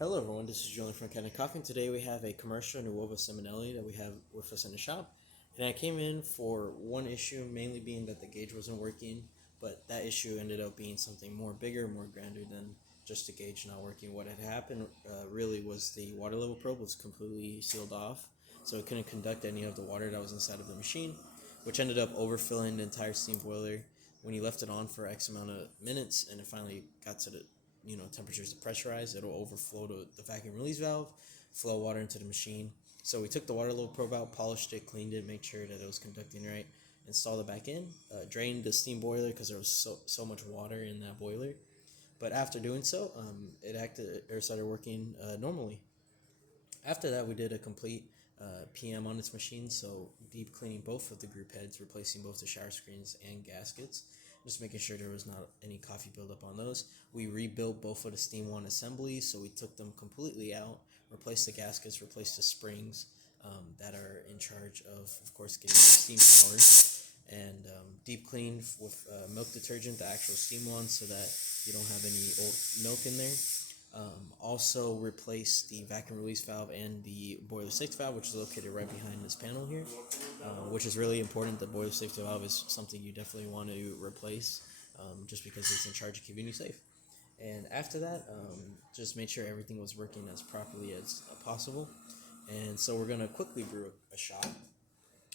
Hello everyone, this is Julian from Kanen Coffee, and today we have a commercial Nuova Simonelli that we have with us in the shop. And I came in for one issue, mainly being that the gauge wasn't working, but that issue ended up being something more bigger, more grander than just the gauge not working. What had happened really was the water level probe was completely sealed off, so it couldn't conduct any of the water that was inside of the machine, which ended up overfilling the entire steam boiler. When you left it on for X amount of minutes and it finally got to the temperatures to pressurize, it'll overflow to the vacuum release valve, flow water into the machine. So we took the water level probe out, polished it, cleaned it, made sure that it was conducting right, installed it back in, drained the steam boiler because there was so much water in that boiler. But after doing so, it started working normally. After that, we did a complete PM on its machine, so deep cleaning both of the group heads, replacing both the shower screens and gaskets, just making sure there was not any coffee buildup on those. We rebuilt both of the steam one assemblies, so we took them completely out, replaced the gaskets, replaced the springs that are in charge of course, getting the steam power, and deep cleaned with milk detergent, the actual steam one, so that you don't have any old milk in there. Also replace the vacuum release valve and the boiler safety valve, which is located right behind this panel here, which is really important. The boiler safety valve is something you definitely want to replace, just because it's in charge of keeping you safe. And after that, just made sure everything was working as properly as possible. And so we're going to quickly brew a shot.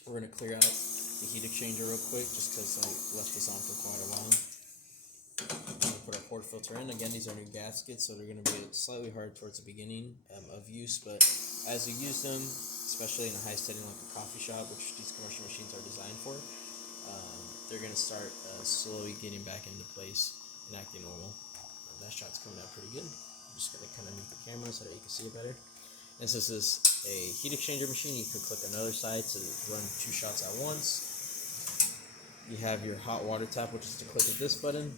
We're going to clear out the heat exchanger real quick, just because I left this on for quite a while. Put our portafilter in. Again, these are new gaskets, so they're going to be slightly hard towards the beginning of use, but as you use them, especially in a high setting like a coffee shop, which these commercial machines are designed for, they're going to start slowly getting back into place and acting normal. That shot's coming out pretty good. I'm just going to kind of move the camera so that you can see it better. And since this is a heat exchanger machine, you can click another side to run 2 shots at once. You have your hot water tap, which is to click at this button.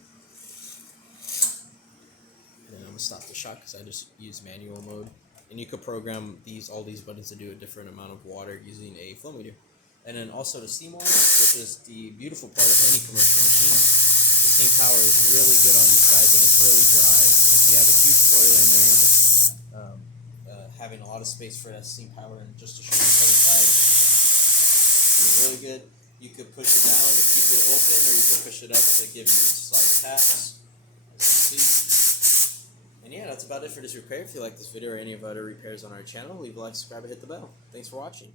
And I'm going to stop the shot because I just use manual mode. And you could program all these buttons to do a different amount of water using a flow meter. And then also the steam on, which is the beautiful part of any commercial machine. The steam power is really good on these sides and it's really dry. Since you have a huge boiler in there and it's having a lot of space for that steam power, and just to show you the other side, it's doing really good. You could push it down to keep it open, or you could push it up to give you slight taps, as you see. And yeah, that's about it for this repair. If you like this video or any of our other repairs on our channel, leave a like, subscribe, and hit the bell. Thanks for watching.